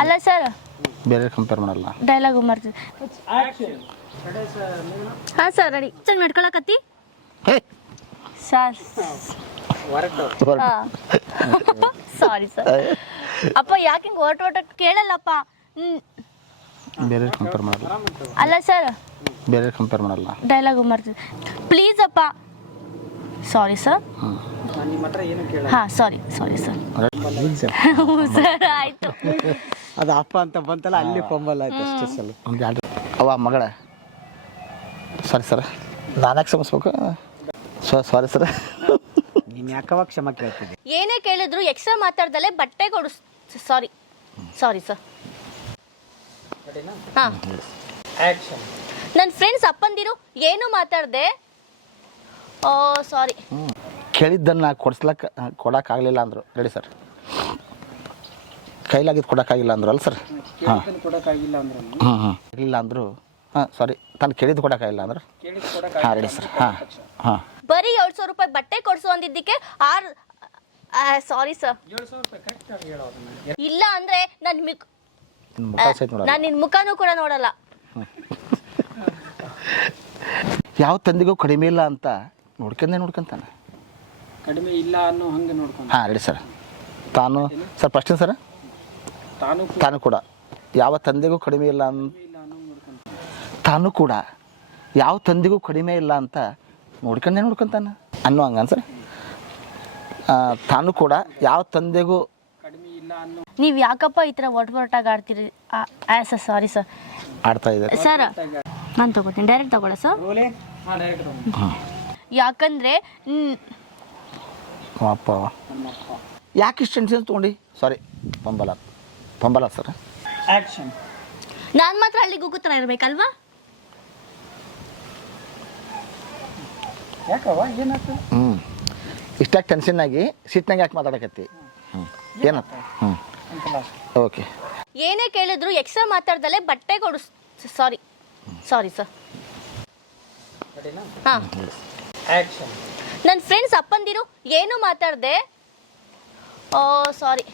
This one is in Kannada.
ಅಲ್ಲ ಸರ್, ಬೇರೆ ಕಂಪೇರ್ ಮಾಡಲ್ಲ. ಡೈಲಾಗು ಮಾಡ್ತೀವಿ. ಹಾಂ ಸರ್, ರೆಡಿ. ಚೆನ್ನಾಗಿ ನಡ್ಕೊಳಕತ್ತಿ ಸರ್. Sorry sir. ಅಪ್ಪ ಯಾಕೆ ಹಿಂಗೆ ಹೊರಟು ಕೇಳಲ್ಲಪ್ಪ. ಬೇರೆ ಕಂಪೇರ್ ಮಾಡಲ್ಲ. ಅಲ್ಲ ಸರ್, ಬೇರೆ ಕಂಪೇರ್ ಮಾಡಲ್ಲ. ಡೈಲಾಗು ಮಾಡ್ತೀವಿ. ಪ್ಲೀಸ್ ಅಪ್ಪ. Sorry sir. ಹಾಂ ಸಾರಿ ಸರ್. ಸರ್ ಆಯಿತು. ಅದು ಅಪ್ಪ ಅಂತ ಬಂತಲ್ಲ, ಅಲ್ಲಿ ಪಂಬಲ್ ಆಯ್ತು ಅಷ್ಟೇ ಸಲ. ಅವ್ವ ಮಗಳ, ಸಾರಿ ಸರ್, ನಾನ್ಯಾಕೆ ಕ್ಷಮಿಸ್ಬೇಕು? Sorry sir. ನೀನು ಯಾಕವಾಗ ಕ್ಷಮ ಕೇಳ್ತಿದ್ದೆ? ಏನೇ ಕೇಳಿದ್ರು ಎಕ್ಸ್ಟ್ರಾ ಮಾತಾಡ್ದಲ್ಲೇ ಬಟ್ಟೆ ಕೊಡು. Sorry sir. ಹಾಂ, ನನ್ನ ಫ್ರೆಂಡ್ಸ್ ಅಪ್ಪಂದಿರು ಏನು ಮಾತಾಡ್ದೆ. ಓ ಸಾರಿ. ಕೇಳಿದ್ದನ್ನು ಕೊಡೋಕ್ಕಾಗಲಿಲ್ಲ ಅಂದರು. Ready sir. ಕೈಲಾಗಿದ್ದು ಕೊಡೋಕ್ಕಾಗಿಲ್ಲ ಅಂದರು ಅಲ್ಲ ಸರ್? ಹಾಂ, ಕೊಡೋಕ್ಕಾಗಿಲ್ಲ ಅಂದ್ರೆ ಇರಲಿಲ್ಲ ಅಂದರು. ಹಾಂ ಸಾರಿ, ತಾನು ಕೇಳಿದ್ದು ಕೊಡೋಕ್ಕಾಗಿಲ್ಲ ಅಂದ್ರೆ ಹಾಂ ರೆಡಿ ಸರ್. ಹಾಂ ಬರೀ 700 ರೂಪಾಯಿ ಬಟ್ಟೆ ಕೊಡ್ಸು ಅಂದಿದ್ದಕ್ಕೆ ಸಾರಿ ಸರ್. ಇಲ್ಲ ಅಂದ್ರೆ ನಾನು ನಿನ್ನ ಮುಖನೂ ಕೂಡ ನೋಡಲ್ಲ. ಯಾವ ತಂದೆಗೂ ಕಡಿಮೆ ಇಲ್ಲ ಅಂತ ನೋಡ್ಕೊಂತಾನೆ. ಕಡಿಮೆ ಇಲ್ಲ ಅನ್ನೋ ಹಂಗೆ ನೋಡ್ಕೊಂಡು. ಹಾಂ ರೆಡಿ ಸರ್. ತಾನು ಸರ್ ಫಸ್ಟಿನ ಸರ್, ತಾನು ಕೂಡ ಯಾವ ತಂದೆಗೂ ಕಡಿಮೆ ಇಲ್ಲ ತಾನು ಕೂಡ ಯಾವ ತಂದೆಗೂ ಕಡಿಮೆ ಇಲ್ಲ ಅಂತ ನೋಡ್ಕೊಂತಾನೆ ಅನ್ನೋ ಹಂಗ ಸರ್. ತಾನು ಕೂಡ ಯಾವ ತಂದೆಗೂ ಕಡಿಮೆ ಇಲ್ಲ ಅನ್ನೋ. ನೀವು ಯಾಕಪ್ಪ ಈ ಥರ ಒಟ್ಟಾಗಿ ಆಡ್ತೀರಿ? Sir sorry sir. ಆಡ್ತಾ ಇದ್ದಾರೆ ಸರ್, ನಾನು ತಗೋತೀನಿ. ಡೈರೆಕ್ಟ್ ತಗೊಳ್ಳ ಸರ್? ಯಾಕಂದ್ರೆ ಅಪ್ಪ ಯಾಕೆ ಇಷ್ಟು ಟೆನ್ಷನ್ ತೊಗೊಂಡು? ಸಾರಿ, ಪಂಬಲ ಸರ್. ಆಕ್ಷನ್. ನಾನು ಮಾತ್ರ ಹಳ್ಳಿ ಗುಗ್ಗು ಥರ ಇರಬೇಕಲ್ವಾ? ಯಾಕವ್ವ ಏನಾಯ್ತು? ಇಷ್ಟಾಗಿ ಟೆನ್ಷನ್ನಾಗಿ ಸಿಟ್ನಾಗ ಯಾಕೆ ಮಾತಾಡಕತ್ತಿ? ಏನತ್ತ? ಓಕೆ. ಏನೇ ಕೇಳಿದ್ರು ಎಕ್ಸ್ಟ್ರಾ ಮಾತಾಡ್ದಲ್ಲೇ ಬಟ್ಟೆ ಕೊಡು. Sorry sir. ಹಾಂ, ಆಕ್ಷನ್. ನನ್ನ ಫ್ರೆಂಡ್ಸ್ ಅಪ್ಪಂದಿರು ಏನು ಮಾತಾಡ್ದೆ. ಓ ಸಾರಿ.